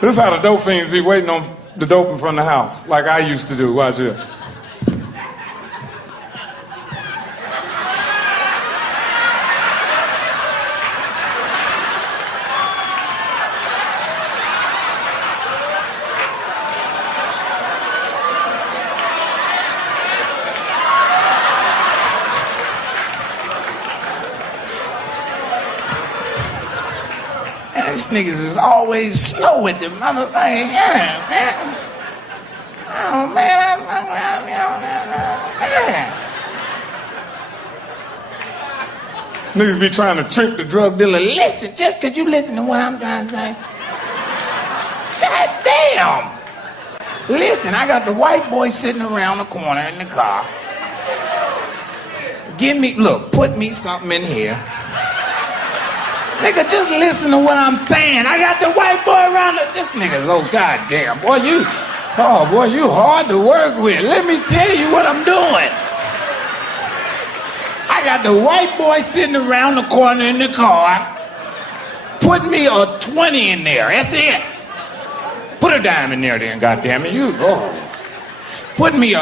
This is how the dope fiends be waiting on the dope in front of the house, like I used to do. Watch this. These niggas is always slow with the motherfucking man. Oh, man. Niggas be trying to trick the drug dealer. Listen, just because you listen to what I'm trying to say. God damn. Listen, I got the white boy sitting around the corner in the car. Put me something in here. Nigga, just listen to what I'm saying. I got the white boy around this nigga's, oh goddamn, boy, you hard to work with. Let me tell you what I'm doing. I got the white boy sitting around the corner in the car. Put me a 20 in there. That's it. Put a dime in there then, goddamn it. Put me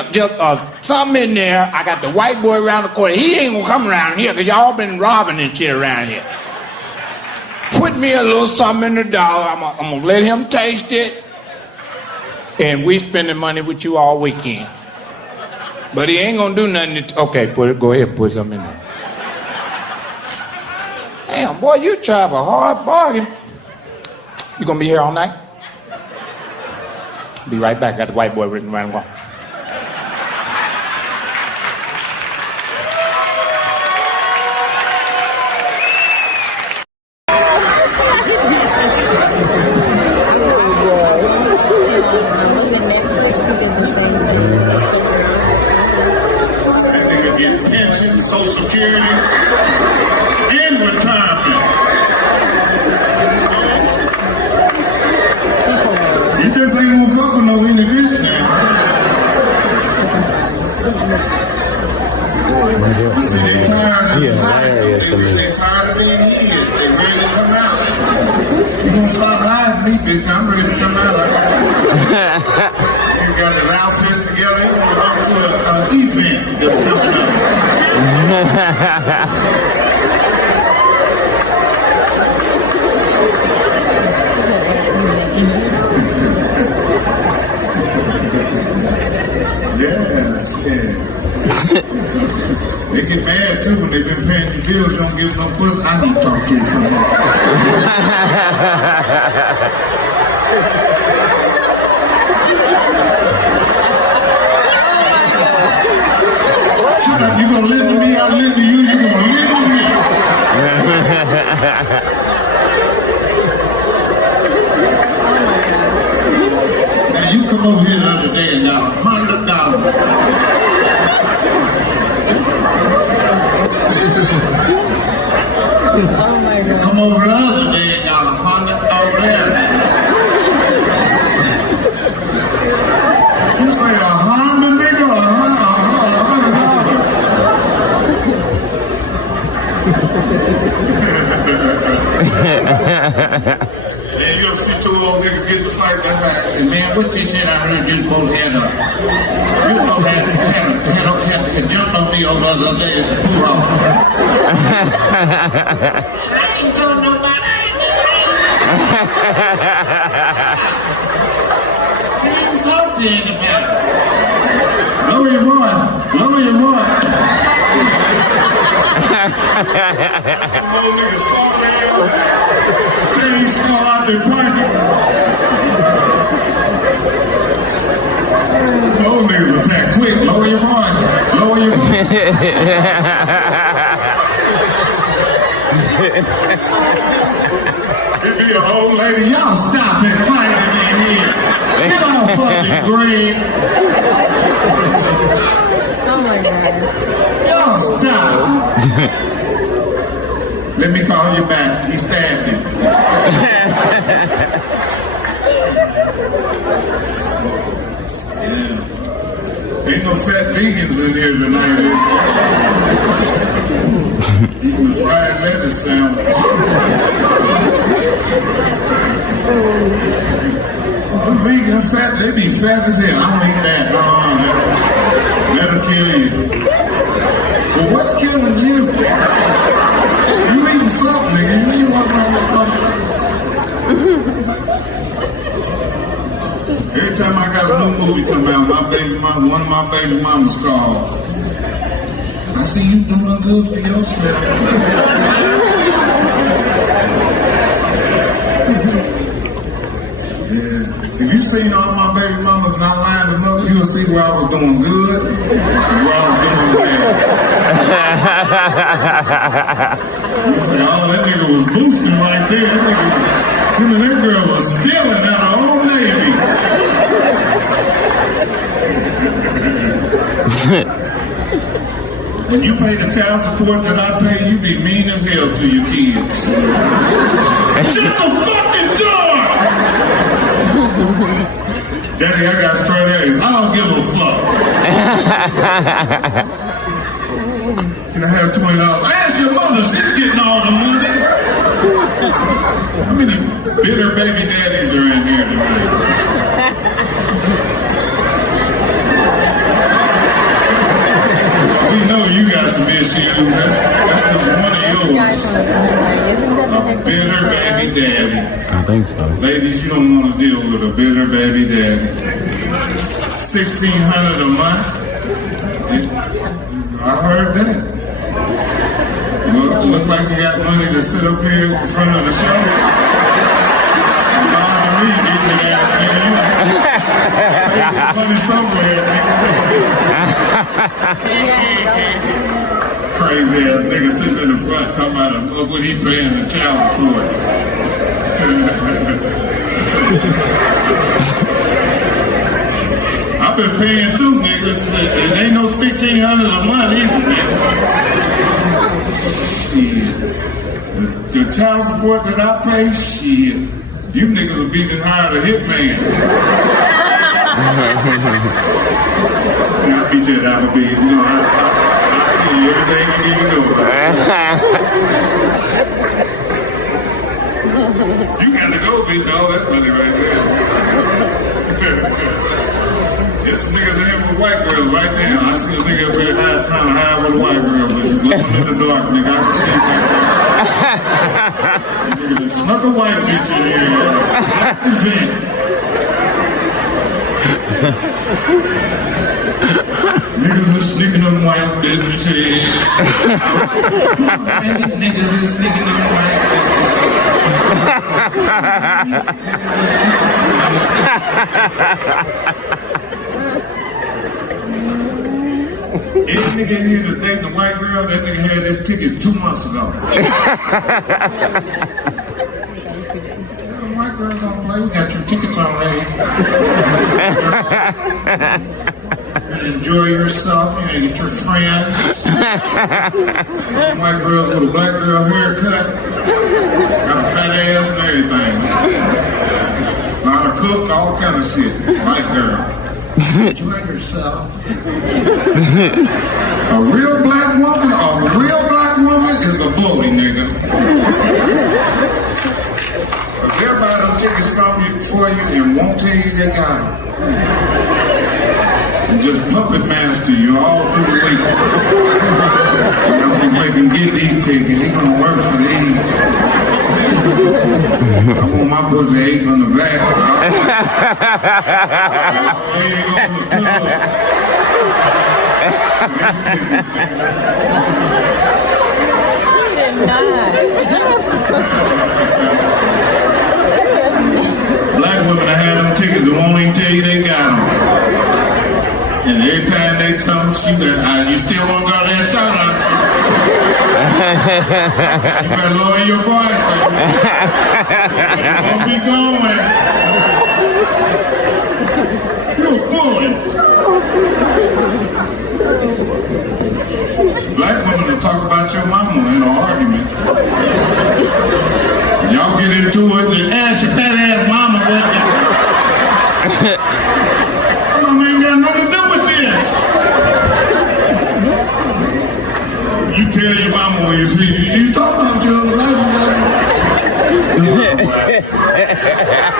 something in there. I got the white boy around the corner. He ain't gonna come around here because y'all been robbing and shit around here. Put me a little something in the dollar. I'm gonna let him taste it. And we spending money with you all weekend. But he ain't gonna do nothing. Okay, go ahead, put something in there. Damn, boy, you try for a hard bargain. You gonna be here all night? Be right back. Got the white boy written around the wall. Social Security, and retirement. You just ain't gonna fuck with no any bitch now. You see, they tired of they tired of being here. They ready to come out. You gonna stop hiding me, bitch? I'm ready to come out. He got his outfits together. He wanna go to an event that's coming up. Yes, yeah. They get mad too when they've been paying the bills. You don't give no pussy. I don't talk to you for that. Shut up, you gonna listen to me, I'll listen to you, you gonna listen to me. Now you come over here the other day and got $100. You come over the other day and got $100 over there. You say $100, nigga, Yeah, you'll see two old niggas get in the fight. That's why I say, man, what's this shit I heard you both had up? You both had jumped on me over the other day at the pool hall. I ain't told nobody. Didn't talk to anybody. Lower your voice. Lower your voice. Some old niggas fall down. Chains fall out their pocket. Those niggas attack quick. Lower your voice. Lower your voice. It be a old lady. Y'all stop it fighting in here. Get off fucking green. Oh my God. Y'all stop. Let me call you back. He stabbed you. Ain't no fat vegans in here tonight. Eating fried lettuce sandwich. they be fat as hell. I don't eat that. That'll kill you. But what's killing you? You eating something, nigga. You ain't walking around this motherfucker. Every time I got a new movie come out, one of my baby mamas called. I see you doing good for yourself. Yeah. If you seen all my baby mamas and I lined them up, you'll see where I was doing good and where I was doing bad. You say, oh, that nigga was boosting right there. Him and that girl was stealing out of Old Navy. When you pay the child support that I pay, you be mean as hell to your kids. Shut the fucking door! Daddy, I got straight A's. I don't give a fuck. Can I have $20? Ask your mother, she's getting all the money. How many bitter baby daddies are in here tonight? We know you got some issues. That's just one of yours. A bitter baby daddy. I think so. Ladies, you don't want to deal with a bitter baby daddy. $1,600 a month. I heard that. Well, it look like you got money to sit up here at the front of the show. Bother me getting that ass nigga. Save some money somewhere, nigga. Crazy ass nigga sitting in the front talking about look what he paying the child support. I've been paying too, niggas. It ain't no $1,600 a month either, nigga. Shit. The child support that I pay, shit. You niggas will be just hired a hitman. I'll beat you at Applebee's. You know, I'll tell you everything you need to know about it. You got to go, bitch. All that money right there. There's some niggas in here with white girls right now. I see a nigga up here trying to hide with a white girl, but you glowing in the dark, nigga. I can see it. Nigga snuck a white bitch in here. Event. Niggas are sneaking them white bitches. Niggas are sneaking them white bitches. Any nigga in here that's dating a white girl, that nigga had this ticket 2 months ago. White girls don't play. We got your tickets already. Enjoy yourself. You know, get your friends. White girls with a black girl haircut. Got a fat ass and everything. Not a cook, all kind of shit. White girl. Enjoy yourself. A real black woman is a bully, nigga. They'll buy them tickets from you for you and won't tell you they got them. And just puppet master you all through the week. I'm gonna make him get these tickets. He's gonna work for these. I want my pussy ate from the back. I ain't on the tub. Black women that have them tickets that won't even tell you they got them. And every time they something, she better, you still won't got that shot out you. You better lower your voice. You won't be going. You're a bully. Black women that talk about your mama in an argument. Y'all get into it and ask your fat ass mama what you. Mama ain't got nothing to do with this. You tell your mama when you sleep, you talk about your life.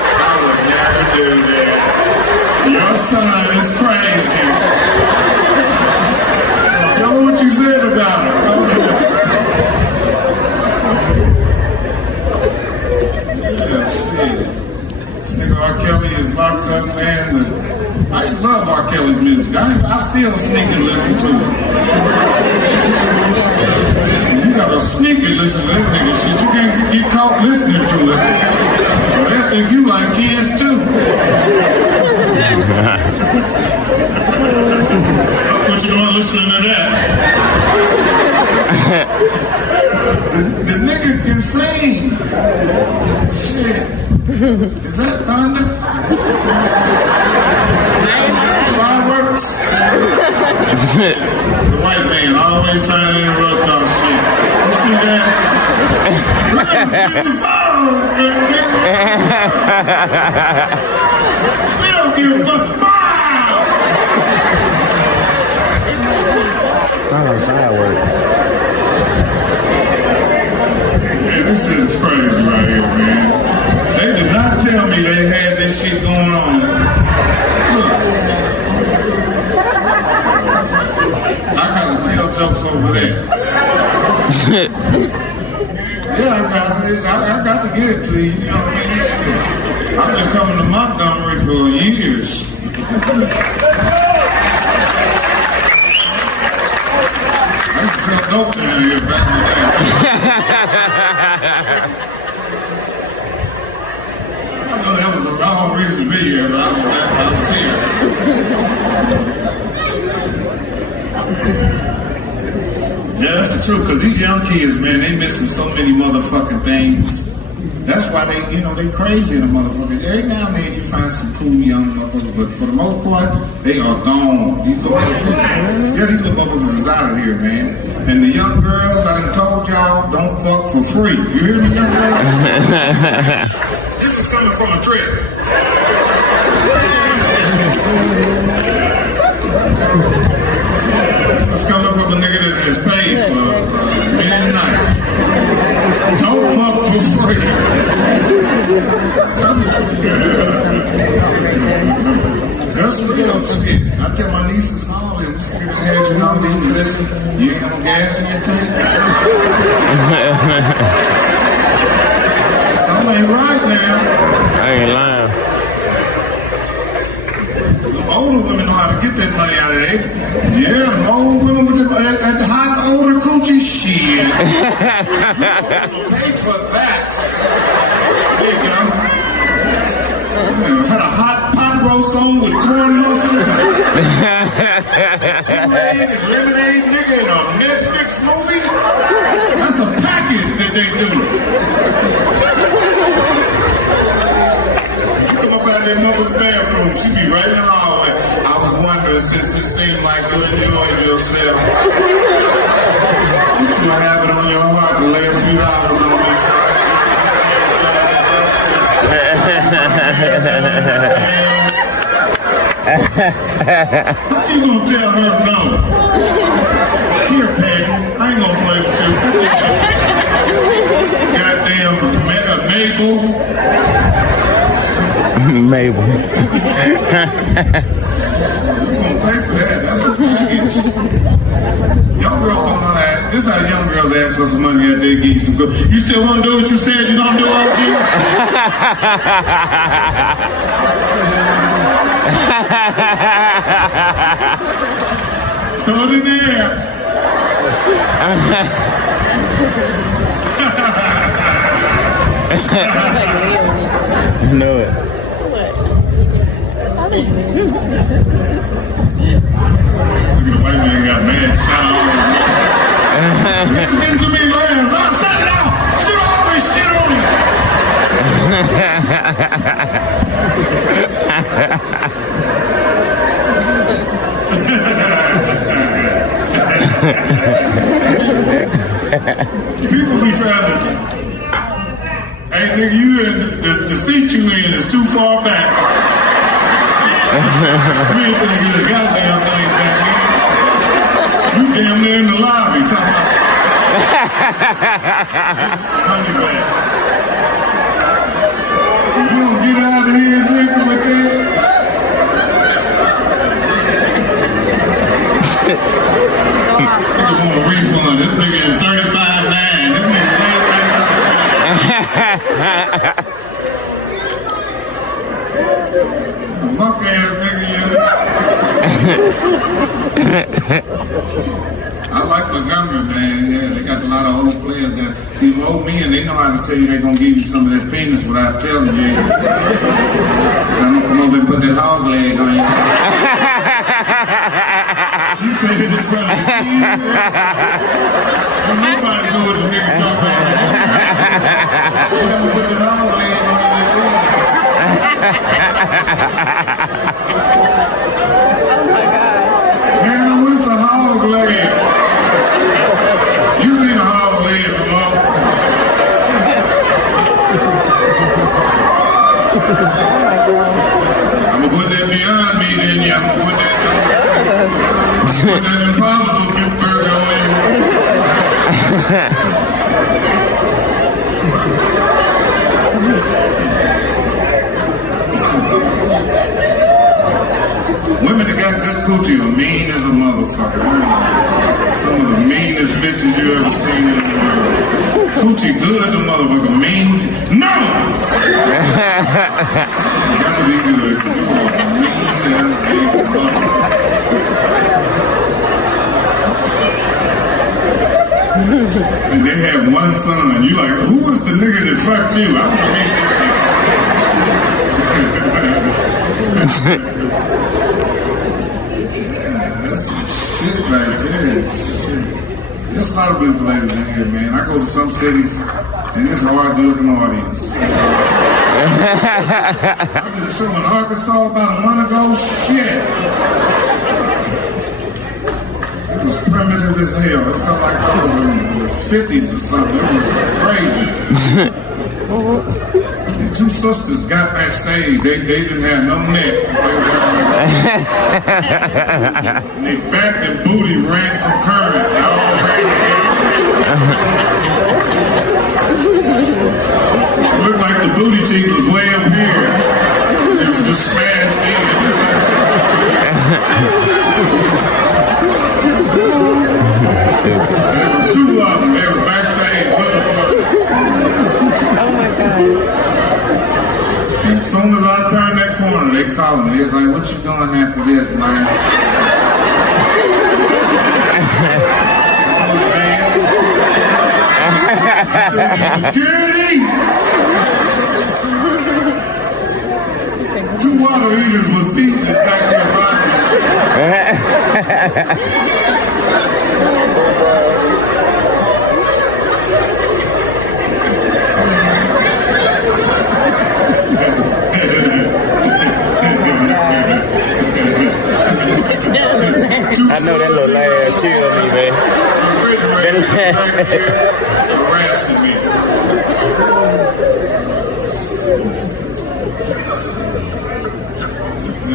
I would never do that. Your son is crazy. Tell me what you said about it. Yeah, shit. This nigga R. Kelly is locked up, man. I used to love R. Kelly's music. I still sneak and listen to it. You gotta sneak and listen to that nigga shit. You can't get caught listening to it. But they think you like kids too. What you doing listening to that? The nigga can sing. Shit. Is that thunder? Fireworks? The white man always trying to interrupt our shit. You see that? We don't give a fuck. Sound like fireworks. Man, this shit is crazy right here, man. They did not tell me they had this shit going on. Look. I got to tell jokes over there. Yeah, I got to get it to you, you know what I mean? Shit. I've been coming to Montgomery for years. I used to sell dope down here back in the day. I know that was the wrong reason to be here, but I was here. Yeah, that's the truth, because these young kids, man, they missing so many motherfucking things. That's why they, they crazy in the motherfuckers. Every now and then you find some cool young motherfuckers, but for the most part, they are gone. These little motherfuckers is out of here, man. And the young girls, I done told y'all, don't fuck for free. You hear me, young girls? This is coming from a trip. This is coming from a nigga that has paid for many nights. Don't fuck for free. That's real shit. I tell my nieces and all them, this nigga had you in all these positions, you ain't got no gas in your tank. Something ain't right now. I ain't lying. Some older women know how to get that money out of there. Yeah, them old women with the hot older coochie shit. You don't pay for that. There you go. Had a hot pot roast on with corn muffins and Kool-Aid and lemonade, nigga, in a Netflix movie. That's a package that they do. You come up out of that mother's bathroom, she be right in the hallway. I was wondering, since it seemed like you enjoyed yourself, that you have it on your heart to lay a few dollars on me, so how you gonna tell her no? Here, Patty, I ain't gonna play with you. Goddamn Mabel. Mabel. You gonna pay for that? That's a package. Young girls don't know that. This is how young girls ask for some money after they give you some good. You still wanna do what you said you gonna do, OG? Throw it in there. I know it. Look at the white man got mad sound. Listen to me, man. Shut it out. Shit always shit on him. People be trying to. Hey, nigga, you in the seat you in is too far back. You ain't gonna get a goddamn thing back, man. You damn near in the lobby talking about money back. If you don't get out of here drinking with that, tell you they're gonna give you some of that penis without telling you. I'm gonna come over and put that hog leg on you. You said it in front of me. Ain't nobody do what the nigga talk about. I'm gonna put that hog leg on you. Man, what's the hog leg? You need a hog leg, Mom. I'm gonna put that beyond me, then yeah. I'm gonna put that impossible burger on you. Women that got good coochie are mean as a motherfucker. Some of the meanest bitches you ever seen in the world. Coochie good, the motherfucker mean. No! It's gotta be good. You are mean as a motherfucker. And they have one son. You like, who was the nigga that fucked you? I want to meet this nigga. That's some shit right there. Shit. There's a lot of beautiful ladies in here, man. I go to some cities, and it's hard to look an audience. I did a show in Arkansas about a month ago. Shit. It was primitive as hell. It felt like I was in the 50s or something. It was crazy. And two sisters got backstage. They didn't have no neck. And their back and booty ran concurrent. They all ran together. It looked like the booty cheek was way up here. It was just smashed in. There was two of them. They were backstage looking for it. Oh my God. And as soon as I turned that corner, they called me. They was like, what you doing after this, man? Security! Two water heaters with feet that's back there I know that little laugh killed me, man. Harassing me.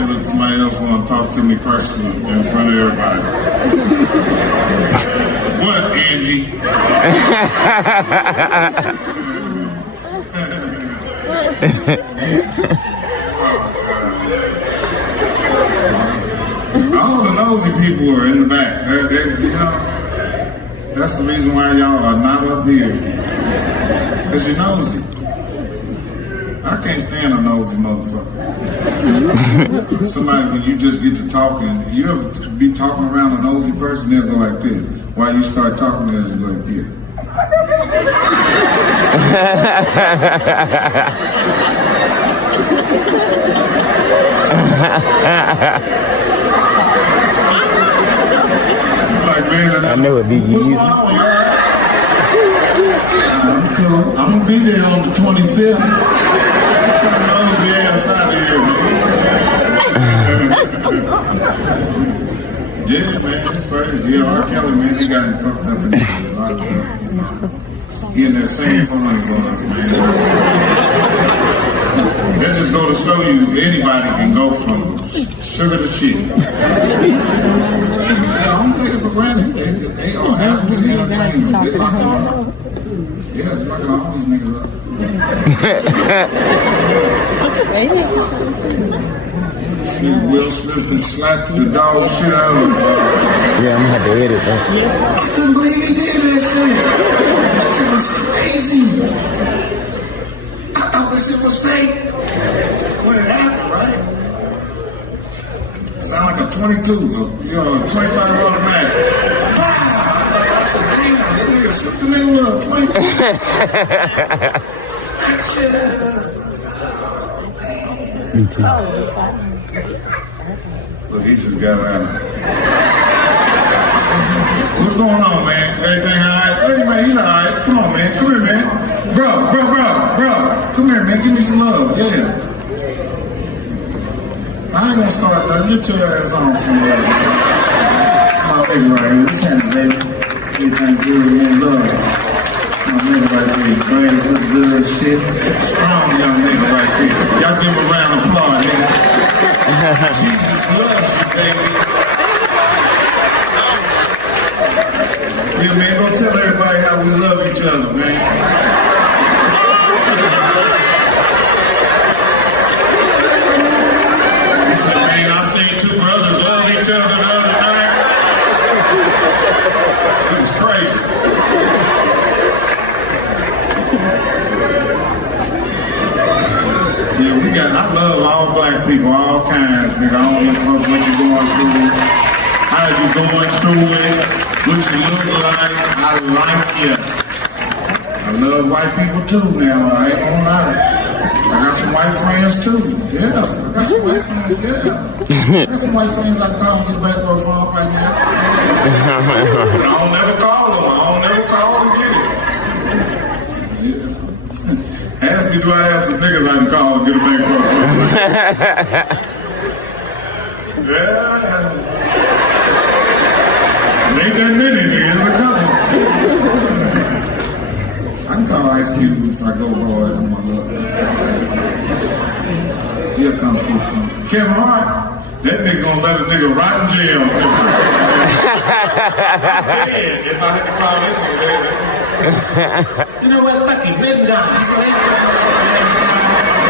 Look, somebody else want to talk to me personally in front of everybody. What, Angie? All the nosy people are in the back. You know, that's the reason why y'all are not up here. Because you're nosy. I can't stand a nosy motherfucker. Somebody, when you just get to talking, you ever be talking around a nosy person, they'll go like this. While you start talking to us, you go like this. Like, man, I know it'd be what's easy. going on, y'all? I'm cool. I'm gonna be there on the 25th. Get your nosy ass out of here, man. Yeah, man, it's crazy. Yeah, R. Kelly, man, he got him fucked up and locked up. You know. He in there singing for money bars, man. That just go to show you anybody can go from sugar to shit. I don't take it for granted. They are absolute entertainers. They lock them up. Yeah, they're locking all these niggas up. Will Smith and slapped the dog shit out of him. Yeah, I'm gonna have to edit that. I couldn't believe he did that shit. That shit was crazy. I thought that shit was fake when it happened, right? Sound like a 22, you know, a 25 automatic. Pow! I said, damn, that nigga shoot the nigga up, 22. Shut up. Look, he just got out. What's going on, man? Everything all right? Hey, man, he's all right. Come on, man. Come here, man. Bro. Come here, man. Give me some love. Yeah. I ain't gonna start that. Get your ass on somewhere, man. It's my nigga right here. What's happening, baby? Everything good, man. Love. My nigga right there. Brains look good, shit. Strong young nigga right there. Y'all give him a round of applause, nigga. Jesus loves you, baby. Yeah, man, go tell everybody how we love each other, man. He said, man, I seen two brothers love each other the other night. It was crazy. Yeah, I love all black people, all kinds, nigga. I don't give a fuck what you're going through, how you going through it, what you look like. I like you. I love white people too now, I ain't gonna lie. I got some white friends too. Yeah, I got some white friends, yeah. I got some white friends I call and get back to phone right now. But I don't never call them. I don't never call and get it. Yeah. Ask me, do I have some niggas I can call and get a back phone? Yeah. It ain't that many, niggas. There's a couple. I can call Ice Cube if I go hard on my luck. He'll come through. Kevin Hart, that nigga gonna let a nigga rot in jail. If I had to call that nigga, you know what? Fuck him. Let him down. He said,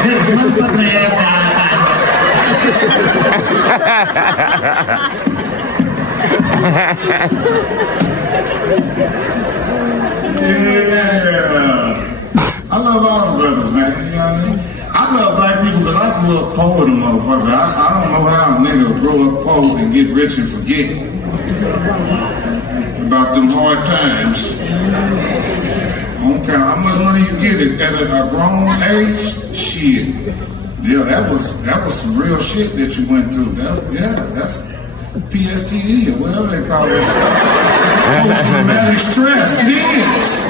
let his motherfucking ass down. Yeah. I love all the brothers, man. You know what I mean? I love black people because I grew up poor, the motherfucker. I don't know how a nigga grow up poor and get rich and forget about them hard times. I don't care how much money you get at a grown age. Shit. Yeah, that was some real shit that you went through. That's PSTD or whatever they call it. Post-traumatic stress. It is.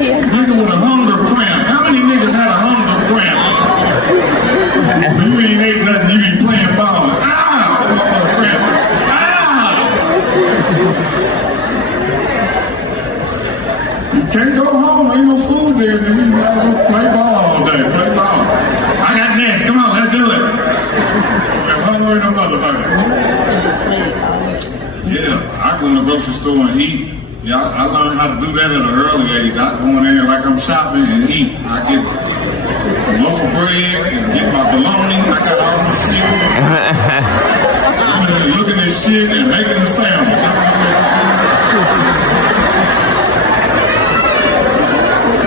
Nigga with a hunger cramp. How many niggas had a hunger cramp? You ain't ate nothing, you ain't playing ball. Hunger cramp. You can't go home, ain't no food there, nigga. You gotta go play ball all day. Play ball. I got next. Come on, let's do it. I'm hungry no motherfucker. Yeah, I go in the grocery store and eat. Yeah, I learned how to do that at an early age. I go in there like I'm shopping and eat. I get a loaf of bread and get my bologna. I got all my shit. I'm in there looking at shit and making a sandwich.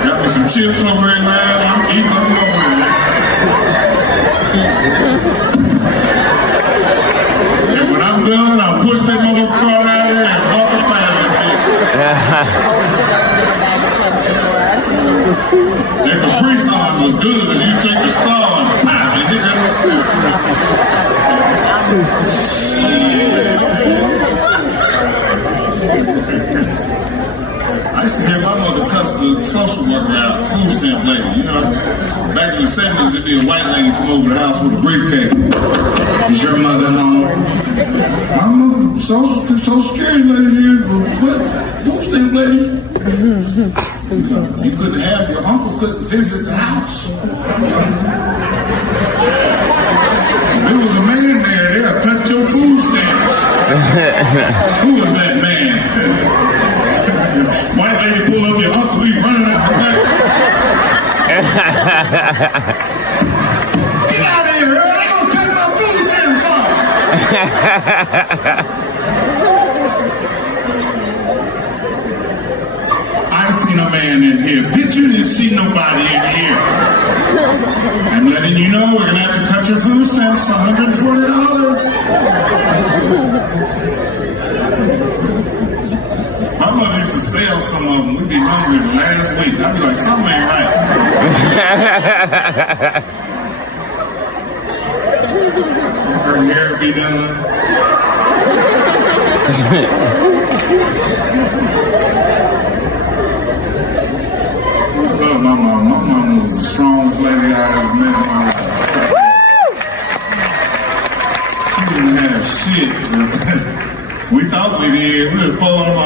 Got me some chips over there, man. I'm eating them over there. And when I'm done, I'll push that motherfucker car out there and walk up out of it. That Capri Sun was good. You take the straw and pop, you hit that I used to hear my mother cuss the social worker out, food stamp lady. You know, back in the 70s, it'd be a white lady come over the house with a briefcase. Is your mother home? I'm a social security lady here. What? Food stamp lady? You couldn't have, your uncle couldn't visit the house. If there was a man there, they'll cut your food stamps. Who was that man? White lady pull up your uncle, he running out the back. Get out of here, they gonna cut my food stamps off. I seen a man in here. Bitch, you didn't see nobody in here. I'm letting you know we're gonna have to cut your food stamps for $140. My mother used to sell some of them. We'd be hungry the last week. I'd be like, something ain't right. Her hair be done. I love my mom. My mom was the strongest lady I ever met in my life. She didn't have shit. We thought we did. We was pulling them up.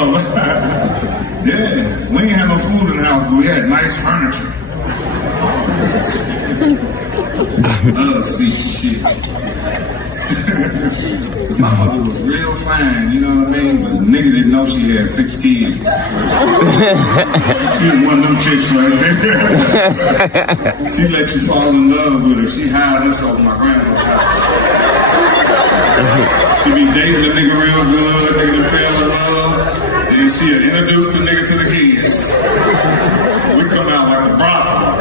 Yeah, we didn't have no food in the house, but we had nice furniture. Love seeing shit. My mother was real fine, you know what I mean? But the nigga didn't know she had 6 kids. She was one of them chicks right there. She let you fall in love with her. She hired us over my grandma's house. She be dating the nigga real good, nigga fell in love. Then she'll introduce the nigga to the kids. We come out like a brothel.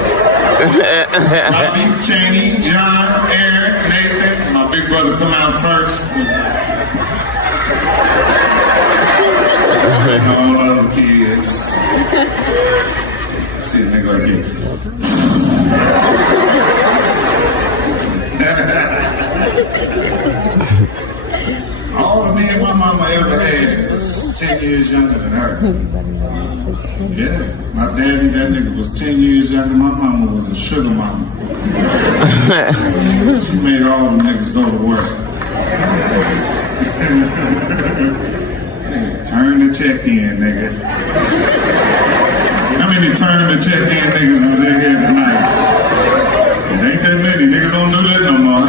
Bobby, Cheney, John, Aaron, Nathan. My big brother come out first. And all other kids. See a nigga right here. All the men my mama ever had was 10 years younger than her. Yeah, my daddy, that nigga was 10 years younger. My mama was a sugar mama. She made all the niggas go to work. Hey, turn the check in, nigga. How many turn the check in niggas is in here tonight? It ain't that many. Niggas don't do that no more.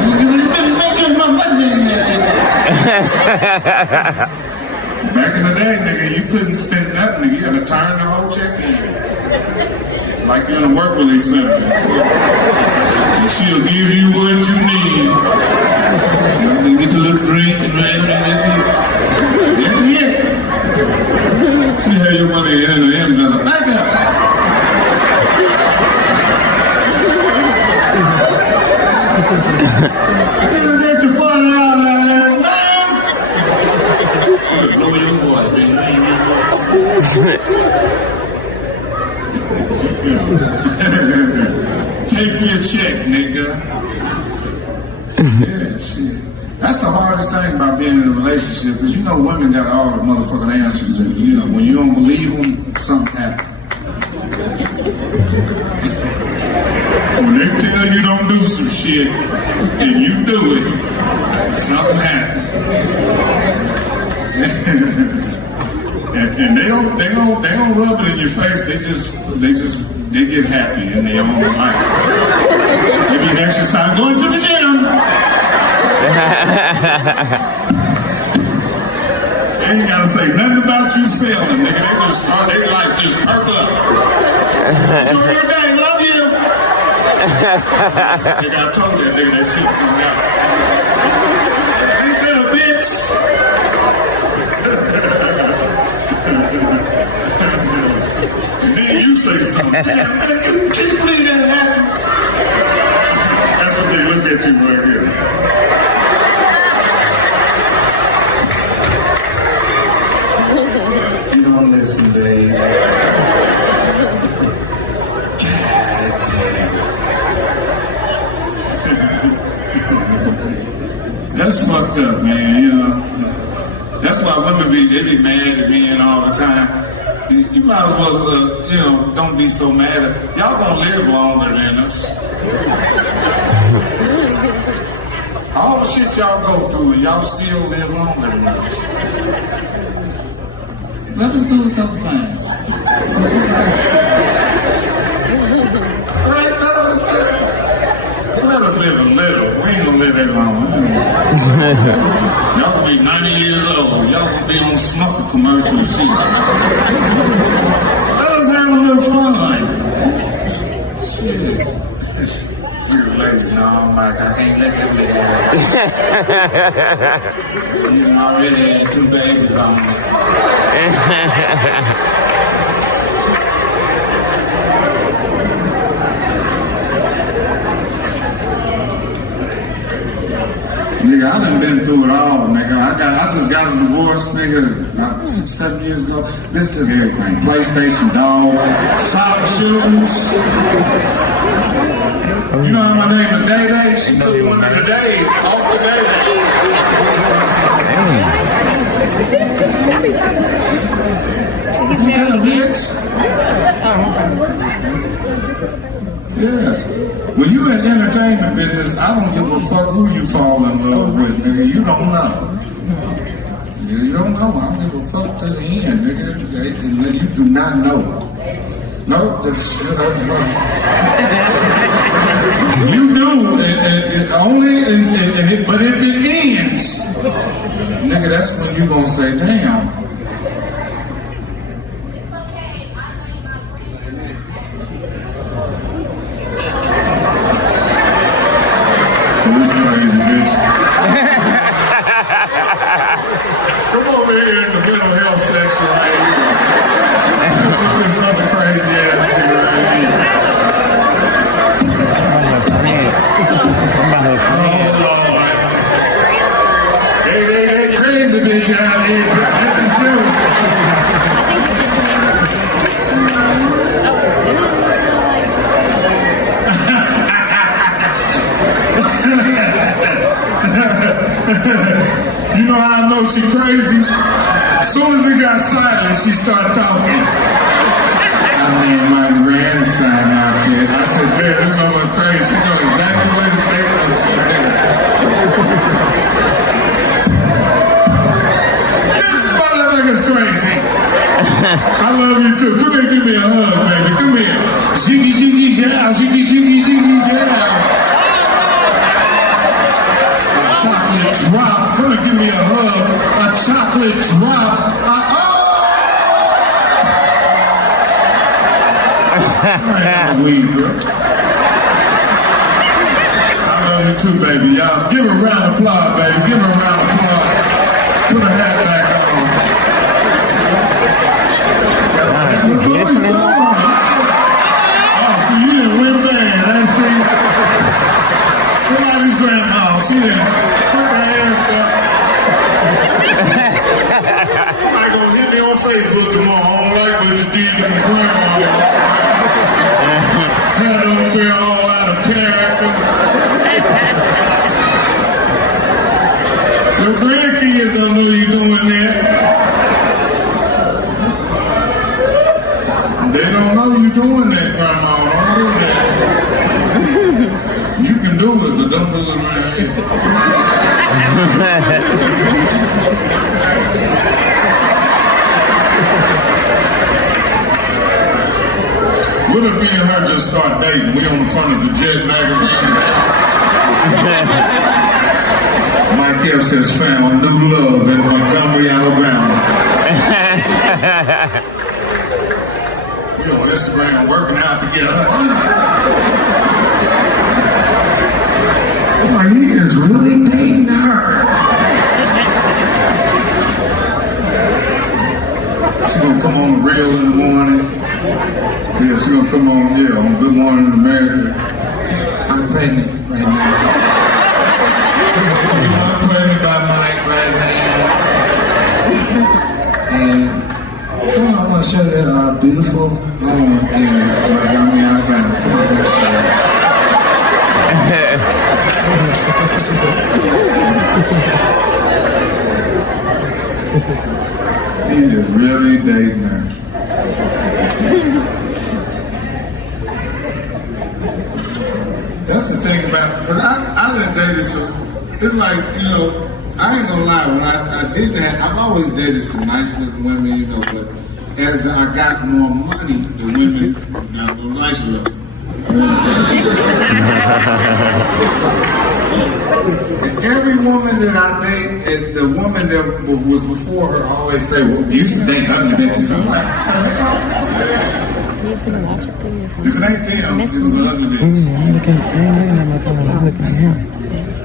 Back in the day, nigga, you couldn't spend nothing, nigga. You had to turn the whole check in. Like you're in a work release center. And she'll give you what you need. You know, get a little drink and that's it. She had your money in the end, better back up. You get your $40 out of there, man. Blow your voice, man. Take your check, nigga. Yeah, shit. That's the hardest thing about being in a relationship, is you know women got all the motherfucking answers, and you know when you don't believe them, something happens. When they tell you don't do some shit and you do it, something happens. and they don't rub it in your face. They get happy in their own life. They be exercising, going to the gym. They ain't gotta say nothing about you failing, nigga. They just start their life just perk up. Enjoy your day, love you. Nigga, I told that nigga that shit's gonna happen. Ain't that a bitch? And then you say something. Can you believe that happened? That's what they look at you right here. You don't listen, babe. God damn. That's fucked up, man, you know. That's why women they be mad at men all the time. You might as well, don't be so mad at y'all gonna live longer than us. All the shit y'all go through, and y'all still live longer than us. Let us do a couple things. Right, fellas? Let us live a little. We ain't gonna live that long. Y'all gonna be 90 years old. Y'all gonna be on smoker commercials. Let us have a little fun. Shit. You ladies know I'm like, I can't let this nigga have. You already had 2 babies on me. Nigga, I I done been through it all, nigga. I just got a divorce, nigga, about 6-7 years ago. This took everything. PlayStation, dog, sock shoes. You know how my name is Day Day? She took one of the days off the Day Day. Damn, bitch. Yeah. When you in entertainment business, I don't give a fuck who you fall in love with, nigga. You don't know. You don't know. I don't give a fuck to the end, nigga. You do not know. No, you do, and only, but if it ends, nigga, that's when you gonna say, damn. Who's crazy, bitch? Come over here in the mental health section right here. This other crazy ass nigga right here. Oh, Lord. They crazy bitch out here. That's you. You know how I know she crazy? As soon as it got silent, she started talking. I named my grandson out there. I said, "Dad, this mama crazy. She knows exactly what to say something." This motherfucker's crazy. I love you too. Come here, give me a hug, baby. Come here. Ziggy, ziggy, jow. Ziggy, ziggy, ziggy, jow. Chocolate drop. Come and give me a hug. A chocolate drop. Weed, girl. I love you too, baby. Y'all give her a round of applause, baby. Give her a round of applause. Put her hat back on. Oh, see, you didn't win bad. I see. Somebody's grandma. She didn't put her hands up. Somebody gonna hit me on Facebook tomorrow. I don't like what you did to my grandma. Had on there all out of character. Your grandkids don't know you doing that. They don't know you doing that, grandma. Don't do that. You can do it, but don't do it right here. What if me and her just start dating? We on the front of the Jet magazine. Mike Epps has found new love in Montgomery, Alabama. We on Instagram working out together. Oh, he is really dating her. She gonna come on the rail in the morning. Yeah, she gonna come on, on Good Morning America. I'm pregnant right now. I'm pregnant by Mike right now. And come on, I want to show you our beautiful home in Montgomery, Alabama. Come on, let's go. He is really dating her. That's the thing about, because I done dated some, it's like, you know, I ain't gonna lie, when I did that, I've always dated some nice looking women, you know, but as I got more money, the women got more nice looking. And every woman that I date, the woman that was before her always say, well, we used to date ugly bitches. I'm like, if it ain't them, it was ugly bitch.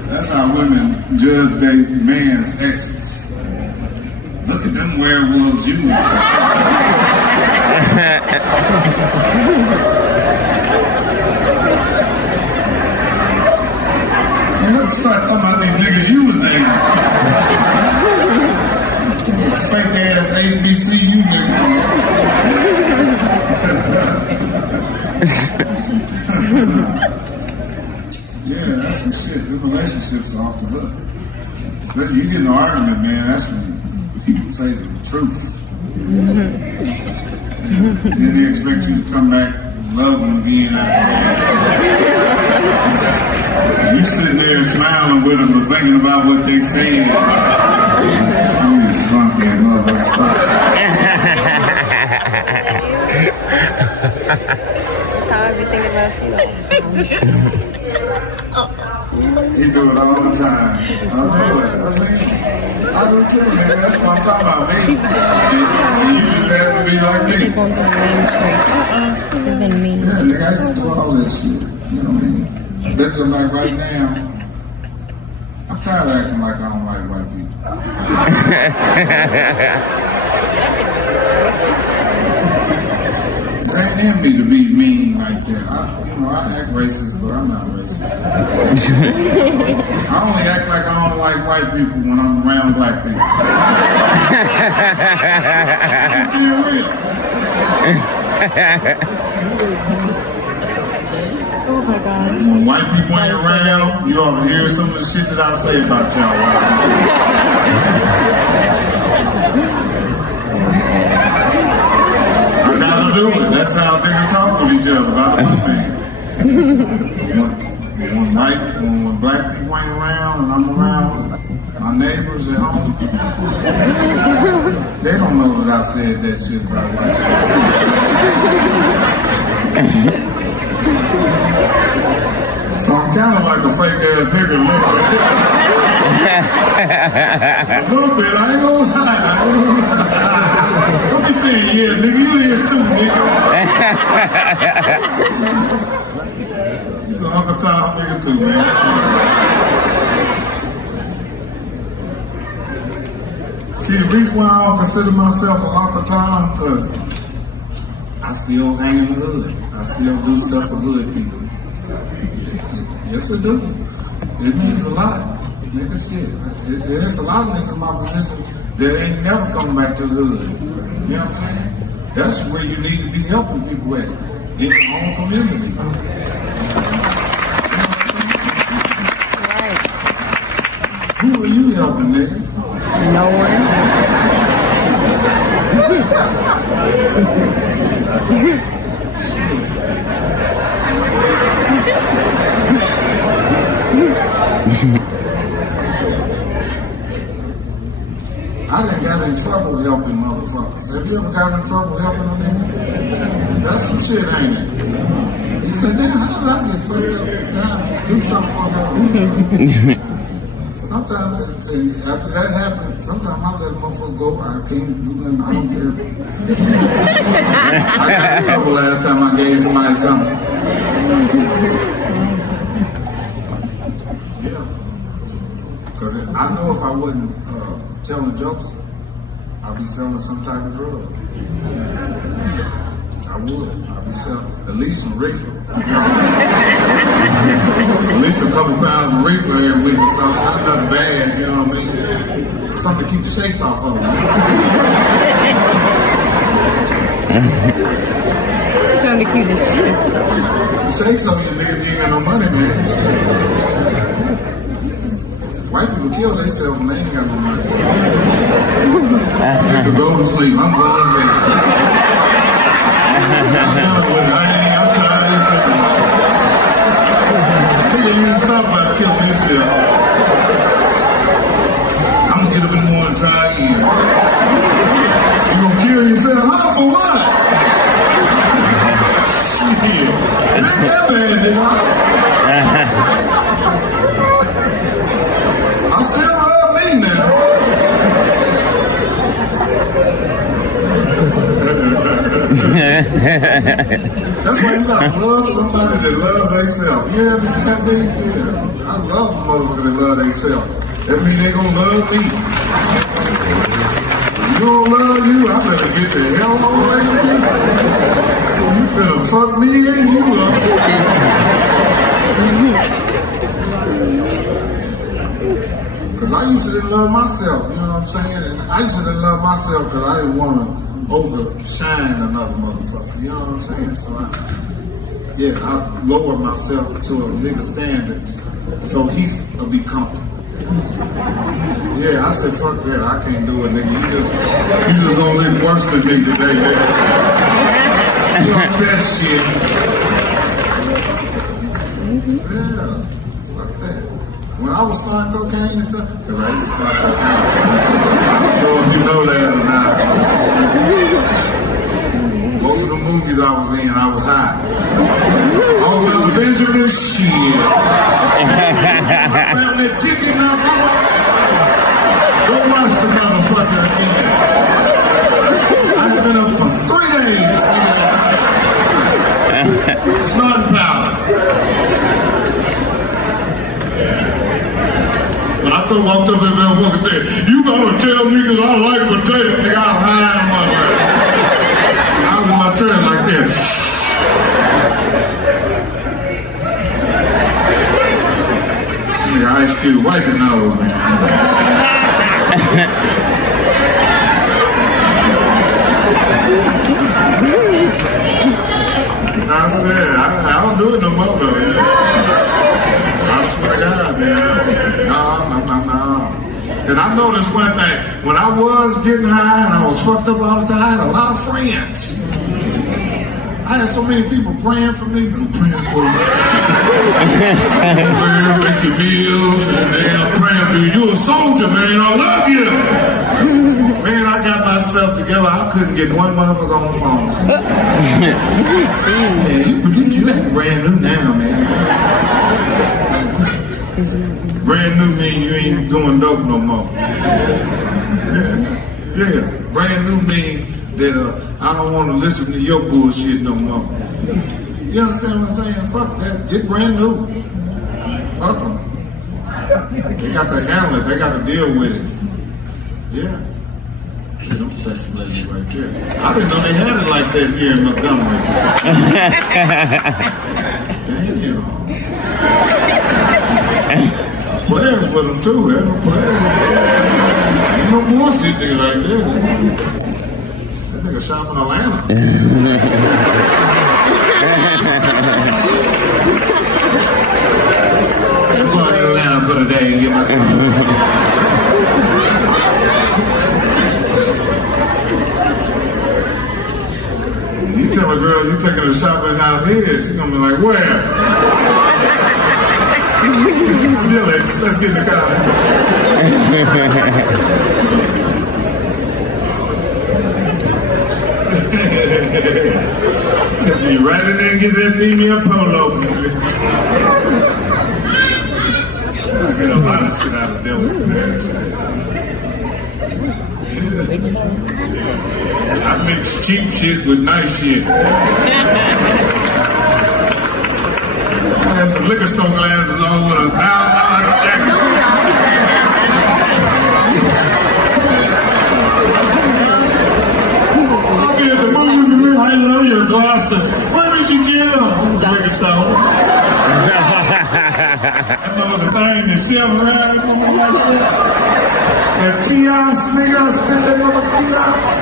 That's how women judge their man's exes. Look at them werewolves you were. And let's start talking about these niggas you was dating. HBCU nigga. Yeah, that's some shit. The relationships are off the hook. Especially you get in an argument, man, that's when people say the truth. Then they expect you to come back and love them again after that. You sitting there smiling with them and thinking about what they said. You funky motherfucker. That's how I be thinking about He do it all the time. I know that. I do too, man. That's what I'm talking about, me. You just have to be like me. This has been mean. Yeah, nigga, I used to do all that shit. You know what I mean? That's like right now. I'm tired of acting like I don't like white people. It ain't in me to be mean like that. I act racist, but I'm not racist. I only act like I don't like white people when I'm around black people. I'm being real. Oh my God. When white people ain't around, you ought to hear some of the shit that I say about y'all white people. I gotta do it. That's how niggas talk to each other about the white man. When black people ain't around and I'm around, my neighbors at home, they don't know that I said that shit about white people. So I'm kind of like a fake ass nigga a little bit. A little bit, I ain't gonna lie. Don't be saying, yeah, nigga, you here too, nigga. He's an Uncle Tom nigga too, man. See, the reason why I don't consider myself an Uncle Tom, because I still hang in the hood. I still do stuff for hood people. Yes, it do. It means a lot. Nigga, shit. There's a lot of niggas in my position that ain't never coming back to the hood. You know what I'm saying? That's where you need to be helping people at. In your own community. Right. Who are you helping, nigga? No one. I done got in trouble helping motherfuckers. Have you ever got in trouble helping a nigga? That's some shit, ain't it? He said, damn, how did I get fucked up? Damn, do something for me. Sometimes, after that happened, sometimes I let a motherfucker go. I can't do nothing. I don't care. I got in trouble last time I gave somebody something. Yeah. Because I know if I wasn't telling jokes, I'd be selling some type of drug. I would. I'd be selling at least some reefer. At least a couple pounds of reefer every week or something. Not nothing bad, you know what I mean? Just something to keep the shakes off of them. Something to keep the shit. The shakes on you, nigga, you ain't got no money, man. White people kill themselves when they ain't got no money. Nigga, go to sleep. I'm going to bed. I'm done with it. I'm tired of thinking about it. Nigga, you didn't talk about killing yourself. I'm gonna get up in the morning and try again. You gonna kill yourself? Huh? For what? Shit. It ain't that bad, nigga. I still love me now. That's why you gotta love somebody that loves themselves. You understand me? Yeah. I love a motherfucker that love themselves. That means they gonna love me. If you don't love you, I better get the hell away from you. You finna fuck me and you up. Cause I used to didn't love myself, you know what I'm I'm saying? And I used to love myself because I didn't want to overshine another motherfucker. You know what I'm saying? So I lowered myself to a nigga standards so he'll be comfortable. Yeah, I said, fuck that. I can't do it, nigga. You just gonna live worse than me today, man. Fuck that shit. Yeah, fuck that. When I was snorting cocaine and stuff, because I used to snort cocaine. I don't know if you know that or not. Most of the movies I was in, I was high. All about the Benjamin shit. I found that ticket now. Go watch the motherfucker again. I have been up for 3 days. Snorting powder. When I walked up in there, motherfucker said, "You gotta tell niggas I like potatoes." Nigga, I was high in my motherfucker. I was in my turn like this. Nigga, Ice Cube, wipe your nose, man. I said, I don't do it no more, though. I swear to God, man. No. And I noticed one thing. When I was getting high and I was fucked up all the time, I had a lot of friends. I had so many people praying for me. I'm praying for you. Make your meals, and then I'm praying for you. You're a soldier, man. I love you. Man, I got myself together. I couldn't get one motherfucker on the phone. Man, you ain't brand new now, man. Brand new mean you ain't doing dope no more. Yeah. Brand new mean that I don't want to listen to your bullshit no more. You understand what I'm saying? Fuck that. Get brand new. Fuck them. They got to handle it. They got to deal with it. Yeah. Shit, them sexy ladies right there. I didn't know they had it like that here in Montgomery. Damn. Players with them too. There's a player. Ain't no bullshit nigga right there. That nigga shop in Atlanta. I'm going to Atlanta for the day and get my car. You tell a girl you taking her shopping out here, she's gonna be like, where? Let's get in the car. Take me right in there and get that female polo, baby. I get a lot of shit out of Dylan. I mix cheap shit with nice shit. I had some liquor store glasses on with a $1,000 jacket. I'll be at the movie. I love your glasses. Where did you get them? Liquor store. That mother thing that shell around like that. That kiosk, nigga, I spent that mother kiosk.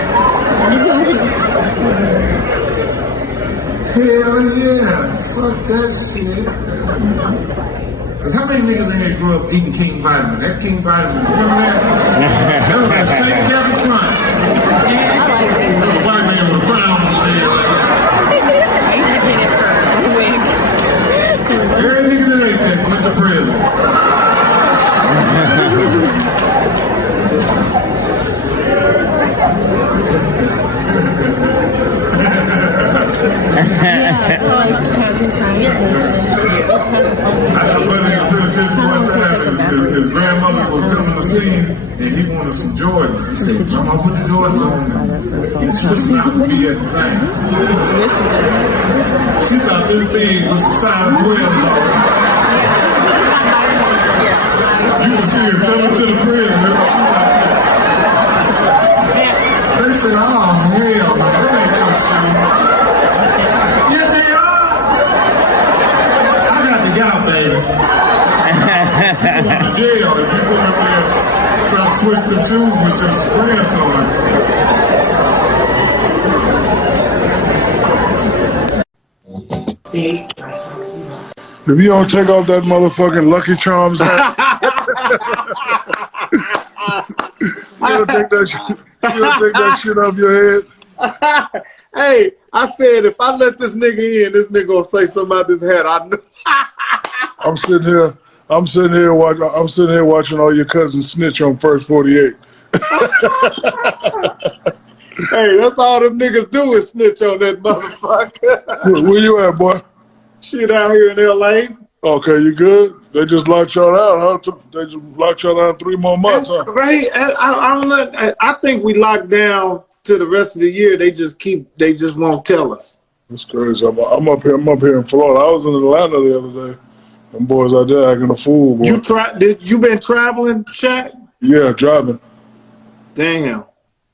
Hell yeah, fuck that shit. Cause how many niggas in there grew up eating King Vitamin? That King Vitamin, remember that? That was that fake Captain Crunch. That was a white man with a crown on his head like that. I used to get it for a wig. Every nigga that ate that went to prison. I had a buddy in penitentiary one time. His grandmother was coming to see him, and he wanted some Jordans. He said, "Grandma, put the Jordans on." Switch them out to be at the thing. She thought this thing was size 12 dollars. You can see her coming to the prison. They said, "Oh hell, man, that ain't your shoes." Yeah, they are. I got the gout, baby. You going to jail if you go up there trying to twisted shoes with your squares on. If you don't take off that motherfucking Lucky Charms hat, you don't take that shit off your head. Hey, I said if I let this nigga in, this nigga gonna say something about this hat. I know. I'm sitting here watching all your cousins snitch on First 48. Hey, that's all them niggas do is snitch on that motherfucker. Where you at, boy? Shit out here in L.A. Okay, you good? They just locked y'all out, huh? They just locked y'all out 3 more months, That's huh? great. I don't know. I think we locked down to the rest of the year. They just won't tell us. That's crazy. I'm up here in Florida. I was in Atlanta the other day. Them boys out there acting a fool, boy. You been traveling, Shaq? Yeah, driving. Damn.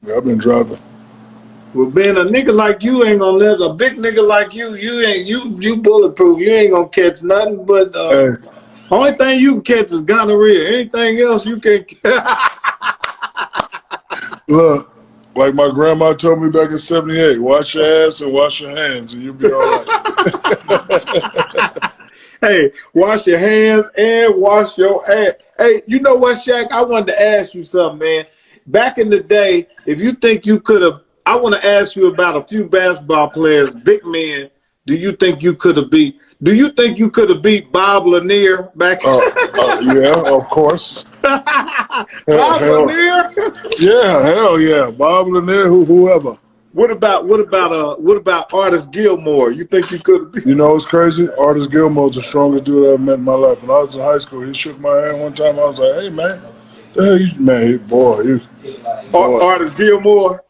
Yeah, I've been driving. Well, being a nigga like you ain't gonna let a big nigga like you you bulletproof. You ain't gonna catch nothing but only thing you can catch is gonorrhea. Anything else you can Look, like my grandma told me back in '78, wash your ass and wash your hands and you'll be all right. Hey, wash your hands and wash your ass. Hey, you know what, Shaq? I wanted to ask you something, man. Back in the day, if you think you could have, I want to ask you about a few basketball players, big men. Do you think you could have beat? Do you think you could have beat Bob Lanier back? Yeah, of course. Bob Lanier? Yeah, hell yeah, Bob Lanier, whoever. What about Artist Gilmore? You think you could have beat? You know what's crazy? Artist Gilmore's the strongest dude I ever met in my life. When I was in high school, he shook my hand one time. I was like, "Hey man, the hell you, man, boy." Artist Gilmore.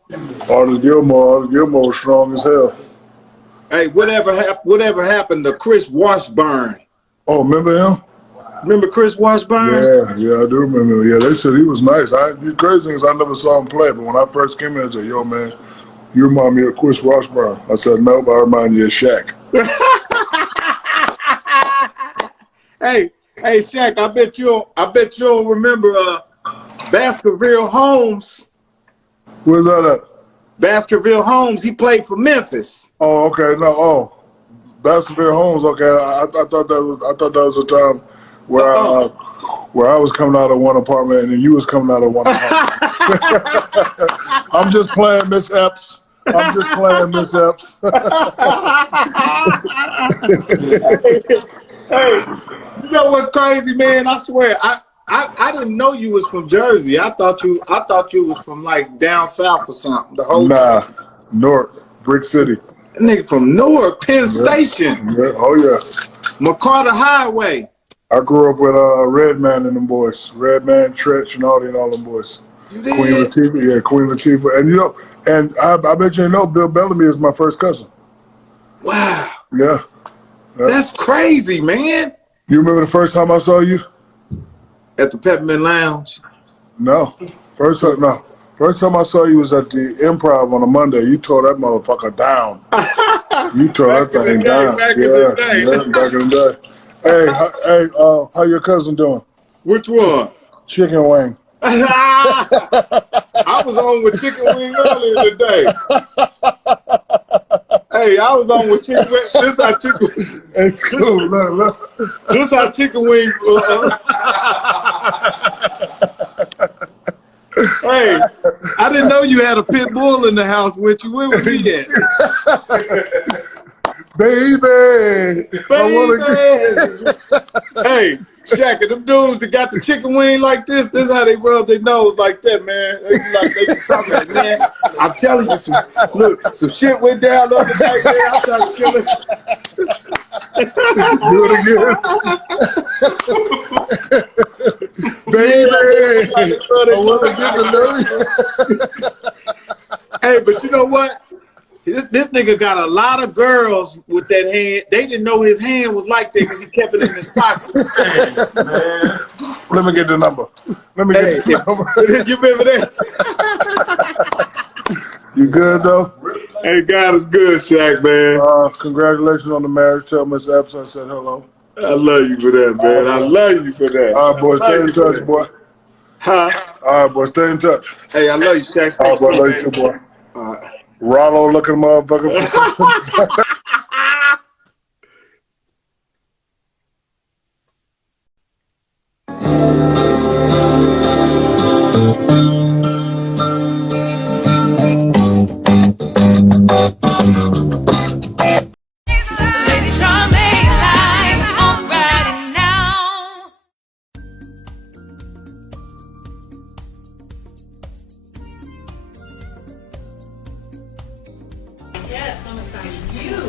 Artist Gilmore was strong as hell. Hey, whatever happened to Chris Washburn? Oh, remember him? Remember Chris Washburn? Yeah, I do remember him. Yeah, they said he was nice. The crazy thing is I never saw him play, but when I first came in, I said, "Yo, man, you remind me of Chris Washburn." I said, "Nope, I remind you of Shaq." Hey, Shaq, I bet you don't remember Baskerville Holmes. Where's that at? Baskerville Holmes, he played for Memphis. Oh, okay. No, Baskerville Holmes. Okay, I thought that was a time where I was coming out of one apartment and then you was coming out of one apartment. I'm just playing, Miss Epps. Hey, you know what's crazy, man? I swear, I didn't know you was from Jersey. I thought you was from like down south or something. The whole North, Brick City. That nigga from Newark, Penn Station. Yeah. Oh yeah. McCarter Highway. I grew up with Redman and them boys. Redman, Tretch, and all them boys. You did? Queen Latifah, Queen Latifah. And I bet you know Bill Bellamy is my first cousin. Wow. Yeah. That's crazy, man. You remember the first time I saw you? At the Peppermint Lounge? No. First time I saw you was at the Improv on a Monday. You tore that motherfucker down. You tore that thing down. Back in the day. Back in the day. Hey, how your cousin doing? Which one? Chicken wing. I was on with Chicken Wing earlier today. Hey, I was on with Chicken Wing. This how Chicken Wing. It's cool. Look. This how Chicken Wing. Hey, I didn't know you had a pit bull in the house with you. Where was he at? Baby. Hey, Shaq, them dudes that got the chicken wing like this is how they rub their nose like that, man. They talking like, man, I'm telling you, some shit went down the other night, man. I'm trying to kill it. Do it again. Baby. I want to get to know you. Hey, but you know what? This nigga got a lot of girls with that hand. They didn't know his hand was like that because he kept it in his pocket. Man. Let me get the number. You remember that? You good, though? Hey, God is good, Shaq, man. Congratulations on the marriage. Tell Miss Epps I said hello. I love you for that, man. I love you for that. All right, boy. Stay in touch, boy. Huh? All right, boy. Stay in touch. Hey, I love you, Shaq. All right, boy. Love you too, boy. All right. Rollo looking motherfucker.